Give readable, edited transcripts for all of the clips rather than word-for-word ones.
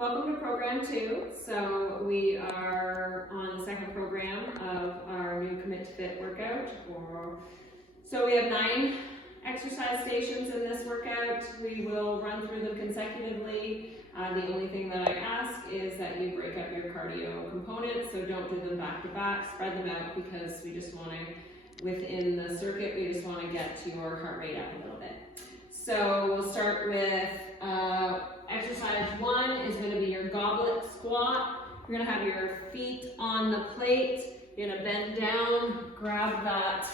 Welcome to program 2. So we are on the second program of our new Commit2Fit workout. So we have 9 exercise stations in this workout. We will run through them consecutively. The only thing that I ask is that you break up your cardio components, so don't do them back to back, spread them out, because we just want to, within the circuit, we just want to get your heart rate up a little bit. So we'll start with exercise 1 is going to be your goblet squat. You're going to have your feet on the plate. You're going to bend down, grab that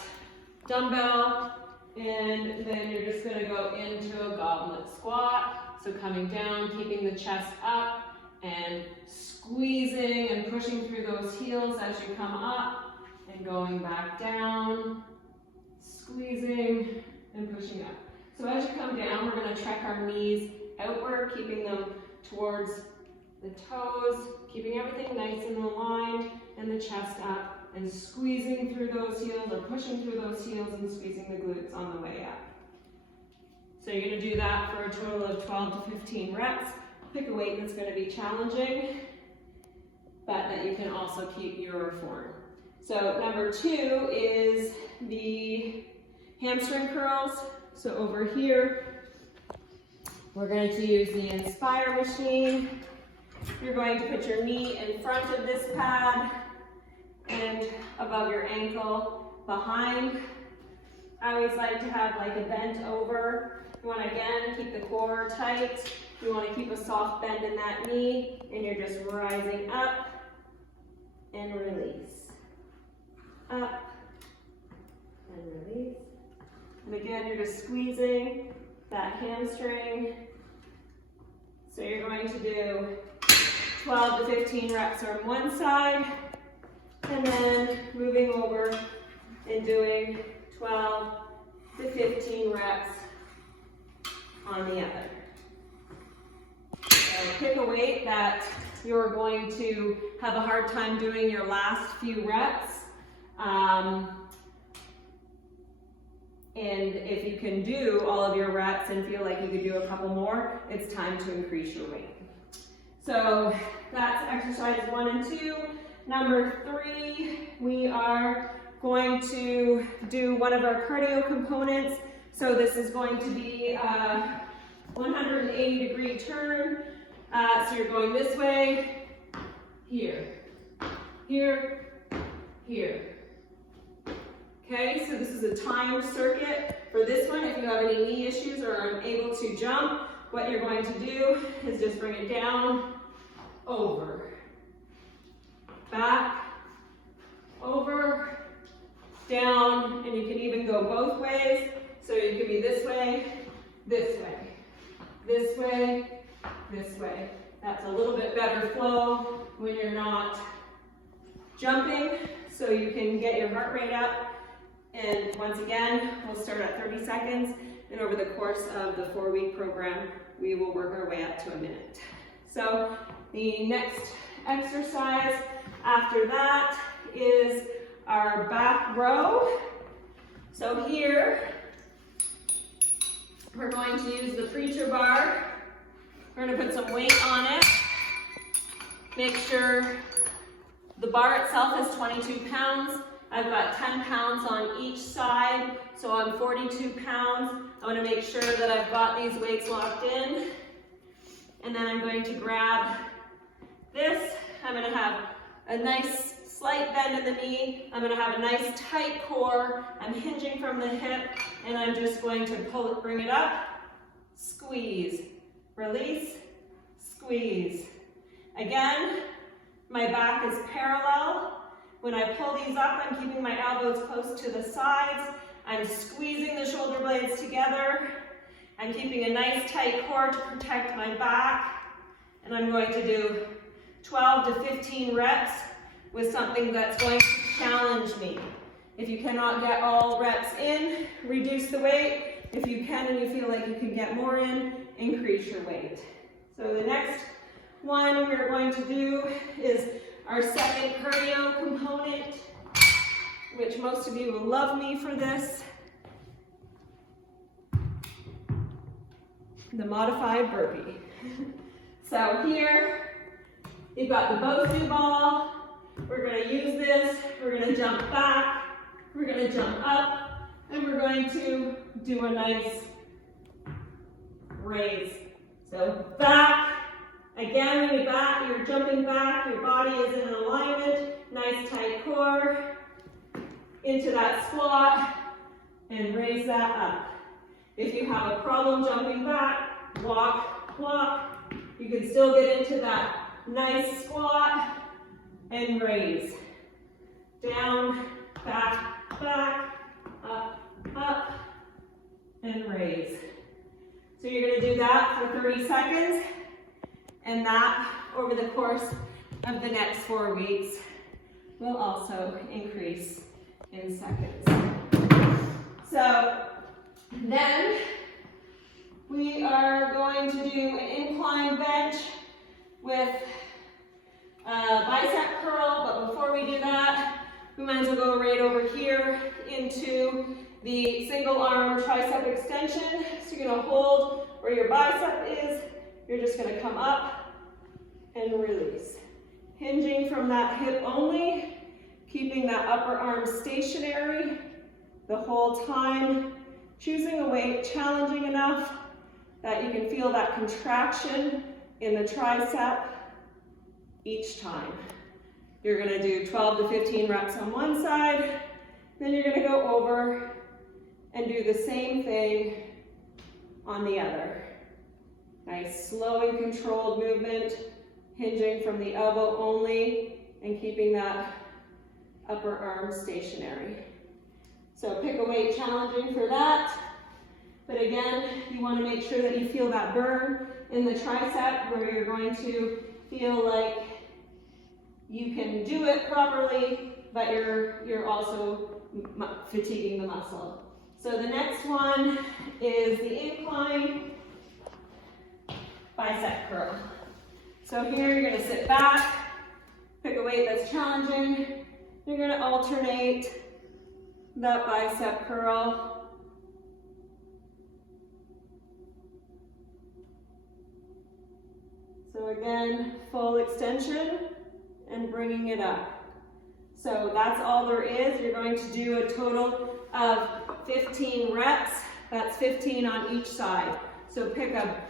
dumbbell, and then you're just going to go into a goblet squat. So coming down, keeping the chest up, and squeezing and pushing through those heels as you come up, and going back down, squeezing and pushing up. So as you come down, we're going to trek our knees outward, keeping them towards the toes, keeping everything nice and aligned, and the chest up, and squeezing through those heels, or pushing through those heels and squeezing the glutes on the way up. So you're going to do that for a total of 12 to 15 reps. Pick a weight that's going to be challenging, but that you can also keep your form. So number 2 is the hamstring curls. So over here, we're going to use the Inspire machine. You're going to put your knee in front of this pad and above your ankle behind. I always like to have like a bent over. You want to again keep the core tight. You want to keep a soft bend in that knee, and you're just rising up and release. Up and release. And again, you're just squeezing that hamstring. So you're going to do 12 to 15 reps on one side, and then moving over and doing 12 to 15 reps on the other. So pick a weight that you're going to have a hard time doing your last few reps. And if you can do all of your reps and feel like you could do a couple more, it's time to increase your weight. So that's exercise 1 and 2. Number 3, we are going to do one of our cardio components. So this is going to be a 180-degree turn. So you're going this way, here, here, here. Okay, so this is a timed circuit. For this one, if you have any knee issues or are unable to jump, what you're going to do is just bring it down, over, back, over, down, and you can even go both ways. So you can be this way, this way, this way, this way. That's a little bit better flow when you're not jumping, so you can get your heart rate up. And once again, we'll start at 30 seconds, and over the course of the 4-week program, we will work our way up to a minute. So the next exercise after that is our back row. So here, we're going to use the preacher bar. We're going to put some weight on it. Make sure the bar itself is 22 pounds. I've got 10 pounds on each side, so I'm 42 pounds. I want to make sure that I've got these weights locked in. And then I'm going to grab this. I'm going to have a nice slight bend in the knee. I'm going to have a nice tight core. I'm hinging from the hip, and I'm just going to pull it, bring it up, squeeze, release, squeeze. Again, my back is parallel. When I pull these up, I'm keeping my elbows close to the sides. I'm squeezing the shoulder blades together. I'm keeping a nice tight core to protect my back. And I'm going to do 12 to 15 reps with something that's going to challenge me. If you cannot get all reps in, reduce the weight. If you can and you feel like you can get more in, increase your weight. So the next one we're going to do is our second cardio component, which most of you will love me for this, the modified burpee. So here, you've got the Bosu ball. We're going to use this. We're going to jump back. We're going to jump up. And we're going to do a nice raise. So back. Again, when you're jumping back, your body is in alignment. Nice tight core. Into that squat. And raise that up. If you have a problem jumping back, walk, walk. You can still get into that nice squat and raise. Down, back, back, up, up, and raise. So you're going to do that for 30 seconds, and that over the course of the next 4 weeks will also increase in seconds. So then we are going to do an incline bench with a bicep curl, but before we do that, we might as well go right over here into the single arm tricep extension. So you're going to hold where your bicep is. You're just going to come up and release. Hinging from that hip only, keeping that upper arm stationary the whole time. Choosing a weight challenging enough that you can feel that contraction in the tricep each time. You're going to do 12 to 15 reps on one side, then you're going to go over and do the same thing on the other. Nice slow and controlled movement, hinging from the elbow only and keeping that upper arm stationary. So pick a weight challenging for that. But again, you want to make sure that you feel that burn in the tricep where you're going to feel like you can do it properly, but you're also fatiguing the muscle. So the next one is the incline bicep curl. So here you're going to sit back, pick a weight that's challenging. You're going to alternate that bicep curl. So again, full extension and bringing it up. So that's all there is. You're going to do a total of 15 reps. That's 15 on each side. So pick a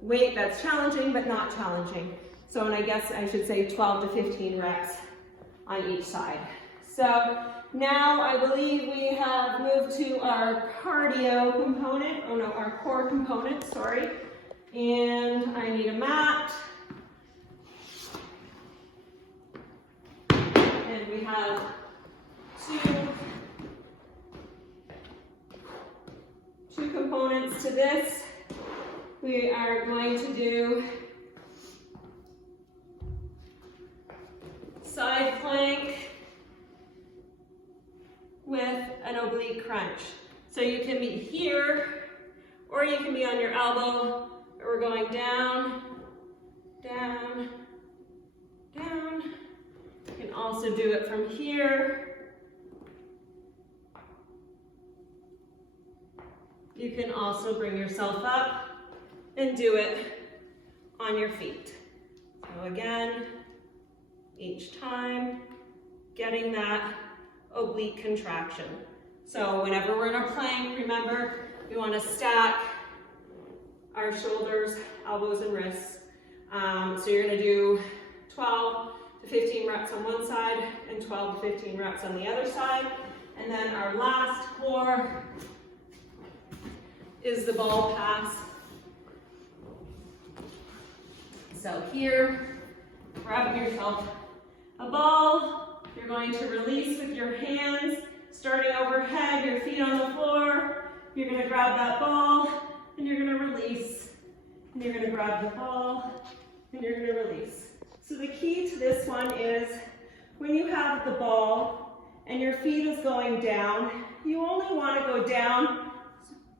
weight that's challenging but not challenging. So, and I guess I should say 12 to 15 reps on each side. So now I believe we have moved to our cardio component, oh no, our core component, sorry. And I need a mat. And we have two components to this. We are going to do side plank with an oblique crunch. So you can be here, or you can be on your elbow. We're going down, down, down. You can also do it from here. You can also bring yourself up and do it on your feet. So again, each time, getting that oblique contraction. So whenever we're in our plank, remember, we want to stack our shoulders, elbows, and wrists. So you're going to do 12 to 15 reps on one side and 12 to 15 reps on the other side. And then our last core is the ball pass. So here, grab yourself a ball. You're going to release with your hands, starting overhead, your feet on the floor. You're going to grab that ball, and you're going to release. And you're going to grab the ball, and you're going to release. So the key to this one is when you have the ball and your feet is going down, you only want to go down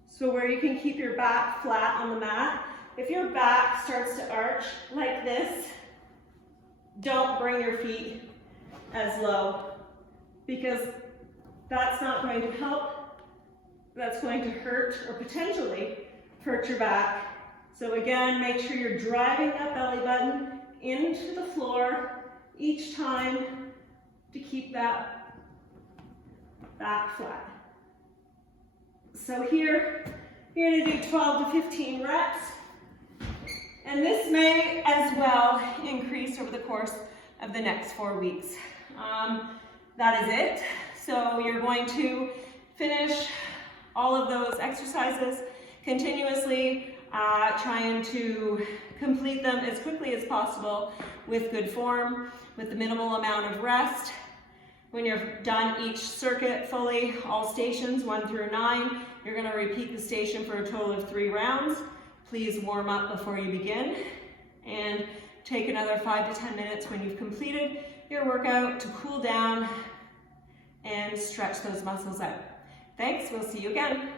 so where you can keep your back flat on the mat. If your back starts to arch like this, don't bring your feet as low, because that's not going to help. That's going to hurt or potentially hurt your back So again, make sure you're driving that belly button into the floor each time to keep that back flat. So here, you're going to do 12 to 15 reps. And this may as well increase over the course of the next 4 weeks. That is it. So you're going to finish all of those exercises continuously, trying to complete them as quickly as possible with good form, with the minimal amount of rest. When you're done each circuit fully, all stations 1 through 9, you're going to repeat the station for a total of 3 rounds. Please warm up before you begin, and take another 5 to 10 minutes when you've completed your workout to cool down and stretch those muscles out. Thanks, we'll see you again.